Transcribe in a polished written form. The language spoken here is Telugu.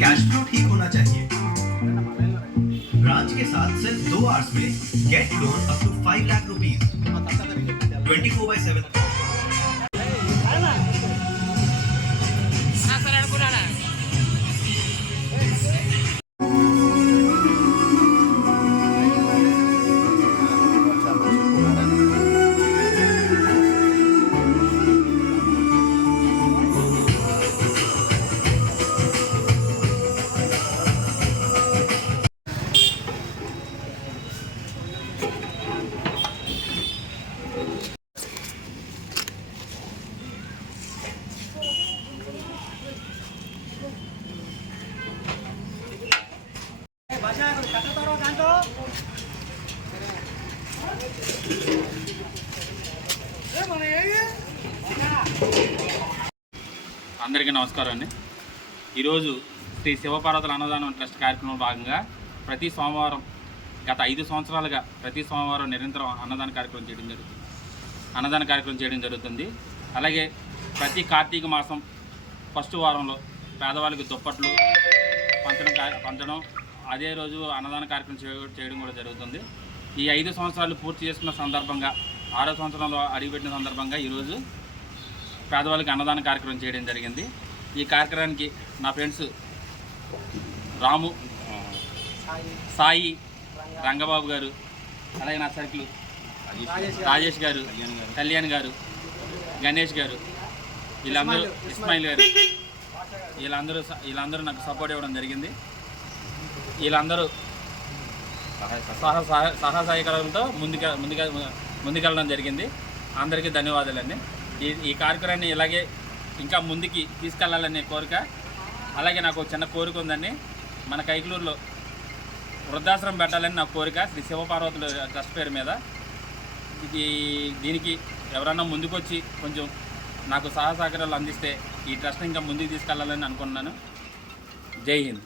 कैश फ्लो ठीक होना चाहिए। ब्रांच के साथ सिर्फ 2 आवर्स में get loan up to 5 lakh rupees 24/7। అందరికీ నమస్కారం అండి. ఈరోజు శ్రీ శివపార్వతుల అన్నదానం ట్రస్ట్ కార్యక్రమంలో భాగంగా ప్రతి సోమవారం గత 5 సంవత్సరాలుగా ప్రతి సోమవారం నిరంతరం అన్నదాన కార్యక్రమం చేయడం జరుగుతుంది. అలాగే ప్రతి కార్తీక మాసం ఫస్ట్ వారంలో పేదవాళ్ళకి దుప్పట్లు పంచడం అదే రోజు అన్నదాన కార్యక్రమం చేయడం కూడా జరుగుతుంది. ఈ 5 సంవత్సరాలు పూర్తి చేసుకున్న సందర్భంగా 6వ సంవత్సరంలో అడుగుపెట్టిన సందర్భంగా ఈరోజు పేదవాళ్ళకి అన్నదాన కార్యక్రమం చేయడం జరిగింది. ఈ కార్యక్రమానికి నా ఫ్రెండ్స్ రాము, సాయి, రంగబాబు గారు, అలాగే నా సర్కిల్ రాజేష్ గారు, కళ్యాణ్ గారు, గణేష్ గారు, వీళ్ళందరూ ఇస్మాయిల్ గారు, వీళ్ళందరూ నాకు సపోర్ట్ ఇవ్వడం జరిగింది. వీళ్ళందరూ సహాయకాలతో ముందుకెళ్ళడం జరిగింది. అందరికీ ధన్యవాదాలండి. ఈ కార్యక్రమాన్ని ఇలాగే ఇంకా ముందుకి తీసుకెళ్లాలనే కోరిక, అలాగే నాకు చిన్న కోరిక ఉందండి. మన కైకలూరులో వృద్ధాశ్రమం పెట్టాలని నా కోరిక శ్రీ శివపార్వతుల ట్రస్ట్ పేరు మీద. దీనికి ఎవరన్నా ముందుకొచ్చి కొంచెం నాకు సహకారాలు అందిస్తే ఈ ట్రస్ట్ ఇంకా ముందుకు తీసుకెళ్లాలని అనుకున్నాను. జై హింద్.